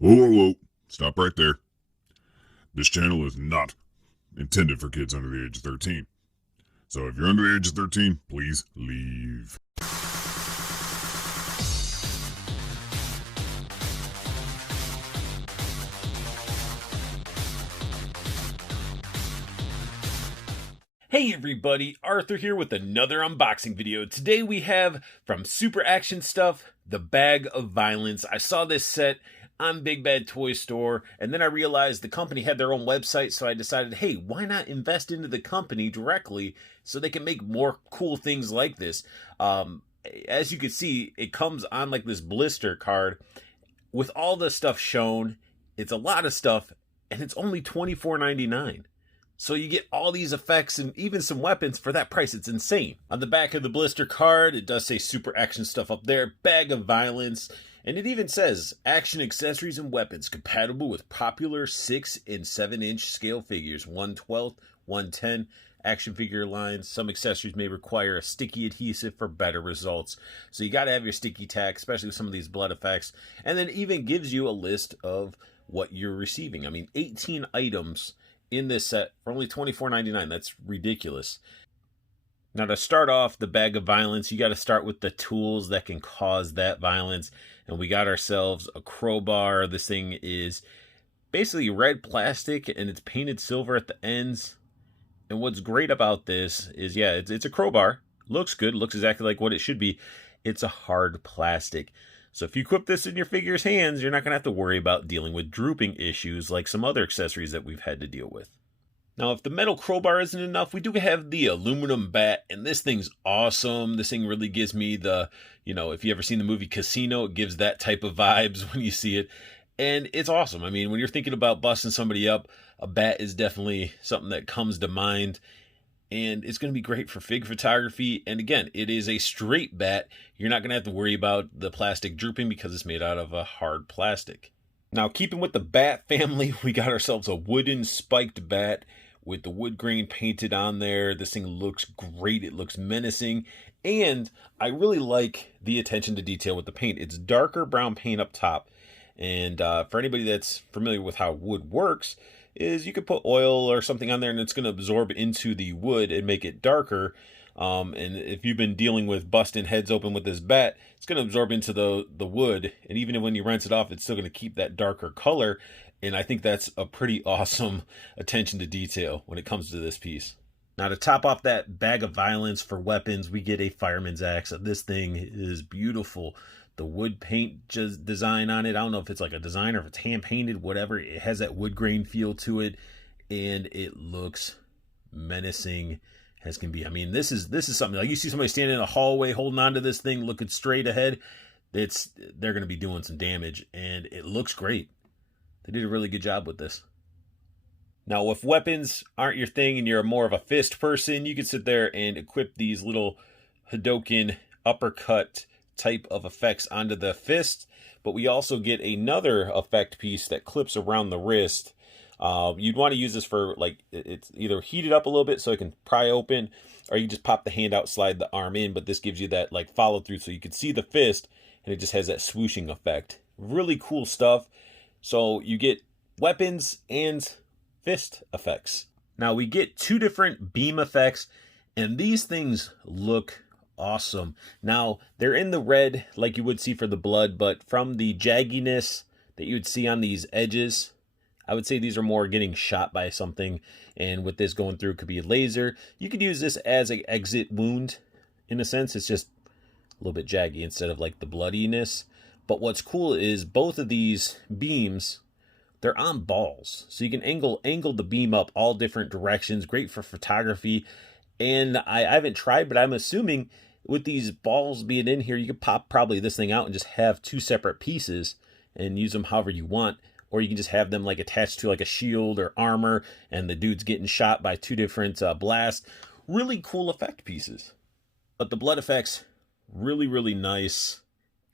Whoa, whoa, whoa. Stop right there. This channel is not intended for kids under the age of 13. So if you're under the age of 13, please leave. Hey everybody, Arthur here with another unboxing video. Today we have from Super Action Stuff, the Bag of Violence. I saw this set on Big Bad Toy Store, and then I realized the company had their own website, so I decided, hey, why not invest into the company directly so they can make more cool things like this? As you can see, it comes on like this blister card with all the stuff shown. It's a lot of stuff, and it's only $24.99. So you get all these effects and even some weapons for that price. It's insane. On the back of the blister card, it does say Super Action Stuff up there, Bag of Violence, and it even says action accessories and weapons compatible with popular 6 and 7-inch scale figures, 1/12, 1/10 action figure lines. Some accessories may require a sticky adhesive for better results. So you got to have your sticky tack, especially with some of these blood effects. And then it even gives you a list of what you're receiving. I mean, 18 items in this set for only $24.99. That's ridiculous. Now, to start off the Bag of Violence, you got to start with the tools that can cause that violence. And we got ourselves a crowbar. This thing is basically red plastic and it's painted silver at the ends. And what's great about this is, yeah, it's a crowbar. Looks good. Looks exactly like what it should be. It's a hard plastic. So if you equip this in your figure's hands, you're not going to have to worry about dealing with drooping issues like some other accessories that we've had to deal with. Now, if the metal crowbar isn't enough, we do have the aluminum bat, and this thing's awesome. This thing really gives me the, if you ever seen the movie Casino, it gives that type of vibes when you see it. And it's awesome. I mean, when you're thinking about busting somebody up, a bat is definitely something that comes to mind. And it's going to be great for fig photography. And again, it is a straight bat. You're not going to have to worry about the plastic drooping because it's made out of a hard plastic. Now, keeping with the bat family, we got ourselves a wooden spiked bat with the wood grain painted on there. This thing looks great. It looks menacing. And I really like the attention to detail with the paint. It's darker brown paint up top. And for anybody that's familiar with how wood works, is you could put oil or something on there and it's going to absorb into the wood and make it darker. And if you've been dealing with busting heads open with this bat, it's going to absorb into the wood. And even when you rinse it off, it's still going to keep that darker color. And I think that's a pretty awesome attention to detail when it comes to this piece. Now, to top off that Bag of Violence for weapons, we get a fireman's axe. This thing is beautiful. The wood paint just design on it, I don't know if it's like a design or if it's hand painted, whatever. It has that wood grain feel to it, and it looks menacing as can be. I mean, this is something like you see somebody standing in a hallway holding on to this thing, looking straight ahead. They're going to be doing some damage, and it looks great. They did a really good job with this. Now, if weapons aren't your thing and you're more of a fist person, you can sit there and equip these little Hadoken uppercut type of effects onto the fist, but we also get another effect piece that clips around the wrist. You'd want to use this for, like, it's either heated up a little bit so it can pry open, or you just pop the hand out, slide the arm in, but this gives you that like follow through so you can see the fist and it just has that swooshing effect. Really cool stuff. So you get weapons and fist effects. Now we get two different beam effects, and these things look awesome. Now, they're in the red like you would see for the blood, but from the jagginess that you would see on these edges, I would say these are more getting shot by something, and with this going through, it could be a laser. You could use this as an exit wound, in a sense. It's just a little bit jaggy instead of like the bloodiness. But what's cool is both of these beams, they're on balls, so you can angle the beam up all different directions. Great for photography. And I haven't tried, but I'm assuming with these balls being in here, you could pop probably this thing out and just have two separate pieces and use them however you want. Or you can just have them like attached to like a shield or armor, and the dude's getting shot by two different blasts. Really cool effect pieces. But the blood effects, really, really nice.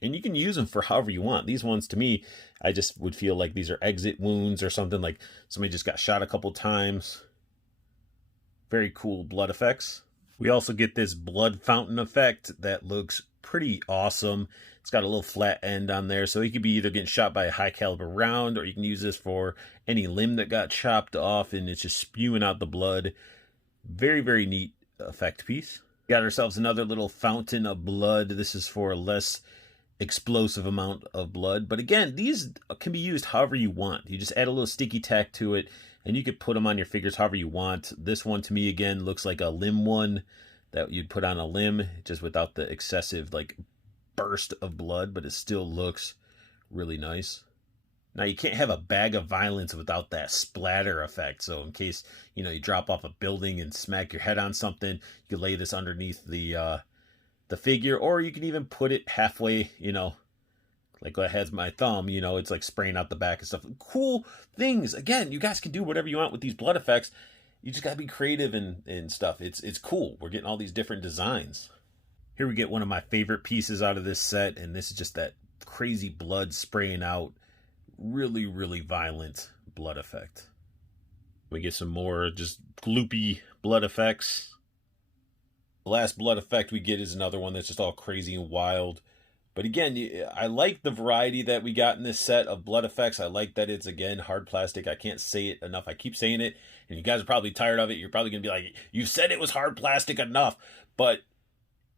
And you can use them for however you want. These ones, to me, I just would feel like these are exit wounds or something, like somebody just got shot a couple times. Very cool blood effects. We also get this blood fountain effect that looks pretty awesome. It's got a little flat end on there, so he could be either getting shot by a high caliber round, or you can use this for any limb that got chopped off and it's just spewing out the blood. Very, very neat effect piece. Got ourselves another little fountain of blood. This is for a less explosive amount of blood, but again, these can be used however you want. You just add a little sticky tack to it and you could put them on your figures however you want. This one to me again looks like a limb one that you'd put on a limb, just without the excessive like burst of blood, but it still looks really nice. Now you can't have a bag of violence without that splatter effect. So in case, you know, you drop off a building and smack your head on something, you can lay this underneath the figure, or you can even put it halfway, you know, like I has my thumb, you know, it's like spraying out the back and stuff. Cool things. Again, you guys can do whatever you want with these blood effects. You just gotta be creative and stuff. It's cool. We're getting all these different designs. Here we get one of my favorite pieces out of this set, and this is just that crazy blood spraying out. Really, really violent blood effect. We get some more just gloopy blood effects. The last blood effect we get is another one that's just all crazy and wild. But again, I like the variety that we got in this set of blood effects. I like that it's, again, hard plastic. I can't say it enough. I keep saying it, and you guys are probably tired of it. You're probably going to be like, you said it was hard plastic enough. But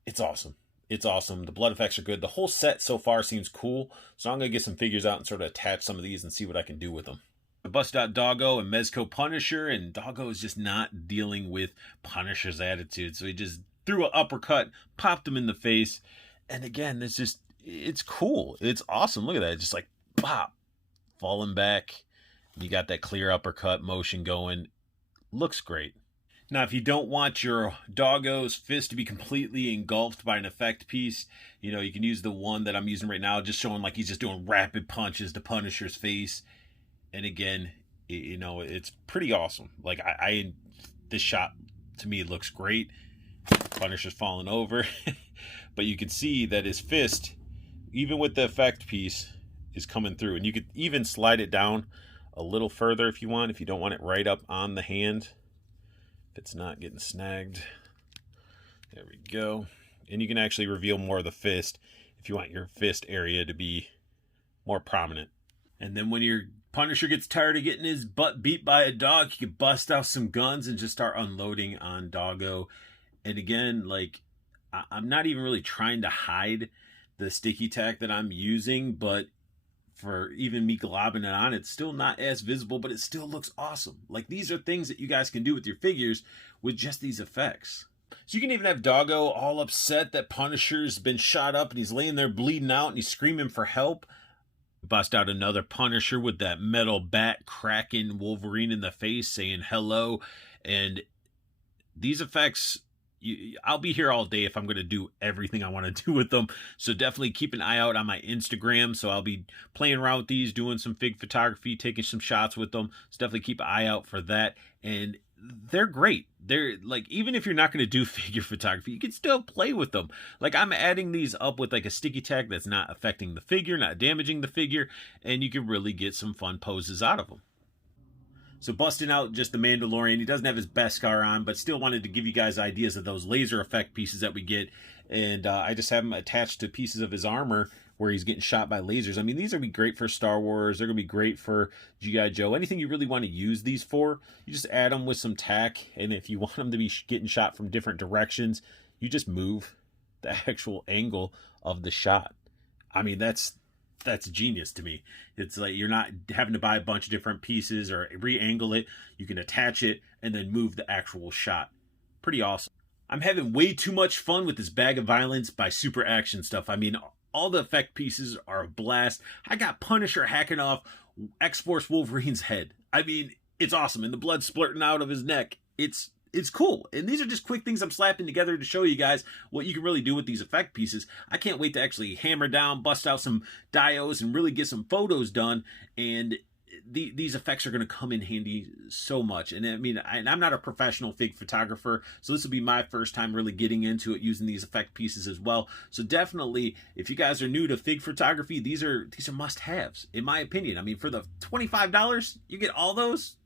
it's awesome. It's awesome. The blood effects are good. The whole set so far seems cool. So I'm going to get some figures out and sort of attach some of these and see what I can do with them. I busted out Doggo and Mezco Punisher, and Doggo is just not dealing with Punisher's attitude. So he just threw an uppercut, popped him in the face. And again, it's cool. It's awesome. Look at that. Just like pop, falling back. You got that clear uppercut motion going. Looks great. Now, if you don't want your Doggo's fist to be completely engulfed by an effect piece, you know, you can use the one that I'm using right now, just showing like he's just doing rapid punches to Punisher's face. And again, you know, it's pretty awesome. Like this shot to me looks great. Punisher's falling over, but you can see that his fist, even with the effect piece, is coming through. And you could even slide it down a little further if you want, if you don't want it right up on the hand. If it's not getting snagged. There we go. And you can actually reveal more of the fist if you want your fist area to be more prominent. And then when your Punisher gets tired of getting his butt beat by a dog, you can bust out some guns and just start unloading on Doggo. And again, like, I'm not even really trying to hide the sticky tack that I'm using, but for even me globbing it on, it's still not as visible, but it still looks awesome. Like, these are things that you guys can do with your figures with just these effects. So you can even have Doggo all upset that Punisher's been shot up and he's laying there bleeding out and he's screaming for help. Bust out another Punisher with that metal bat cracking Wolverine in the face saying hello. And these effects, I'll be here all day if I'm going to do everything I want to do with them. So definitely keep an eye out on my Instagram. So I'll be playing around with these, doing some fig photography, taking some shots with them. So definitely keep an eye out for that. And they're great. They're like, even if you're not going to do figure photography, you can still play with them. Like, I'm adding these up with like a sticky tack that's not affecting the figure, not damaging the figure, and you can really get some fun poses out of them. So busting out just the Mandalorian, he doesn't have his Beskar on, but still wanted to give you guys ideas of those laser effect pieces that we get. And I just have him attached to pieces of his armor where he's getting shot by lasers. I mean, these are going to be great for Star Wars. They're going to be great for G.I. Joe. Anything you really want to use these for, you just add them with some tack. And if you want them to be getting shot from different directions, you just move the actual angle of the shot. I mean, that's genius to me. It's like you're not having to buy a bunch of different pieces or re-angle it. You can attach it and then move the actual shot. Pretty awesome. I'm having way too much fun with this Bag of Violence by Super Action Stuff. I mean, all the effect pieces are a blast. I got Punisher hacking off X-Force Wolverine's head. I mean, it's awesome. And the blood splurting out of his neck. It's cool. And these are just quick things I'm slapping together to show you guys what you can really do with these effect pieces. I can't wait to actually hammer down, bust out some dios, and really get some photos done. And these effects are going to come in handy so much. And I mean, I'm not a professional fig photographer, so this will be my first time really getting into it using these effect pieces as well. So definitely, if you guys are new to fig photography, these are must-haves, in my opinion. I mean, for the $25, you get all those.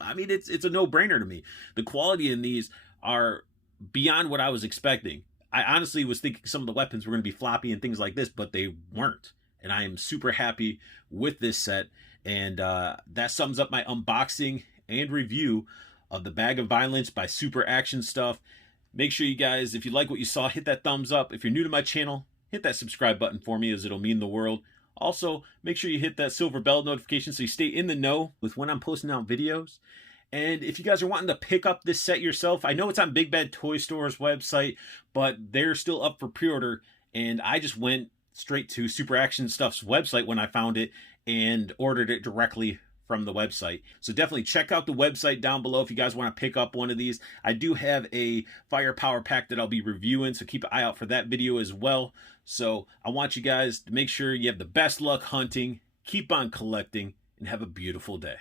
I mean, it's a no-brainer to me. The quality in these are beyond what I was expecting. I honestly was thinking some of the weapons were going to be floppy and things like this, but they weren't. And I am super happy with this set. And that sums up my unboxing and review of the Bag of Violence by Super Action Stuff. Make sure you guys, if you like what you saw, hit that thumbs up. If you're new to my channel, hit that subscribe button for me, as it'll mean the world. Also, make sure you hit that silver bell notification so you stay in the know with when I'm posting out videos. And if you guys are wanting to pick up this set yourself, I know it's on Big Bad Toy Store's website, but they're still up for pre-order. And I just went straight to Super Action Stuff's website when I found it and ordered it directly from the website. So definitely check out the website down below if you guys want to pick up one of these. I do have a firepower pack that I'll be reviewing, so keep an eye out for that video as well. So I want you guys to make sure you have the best luck hunting, keep on collecting, and have a beautiful day.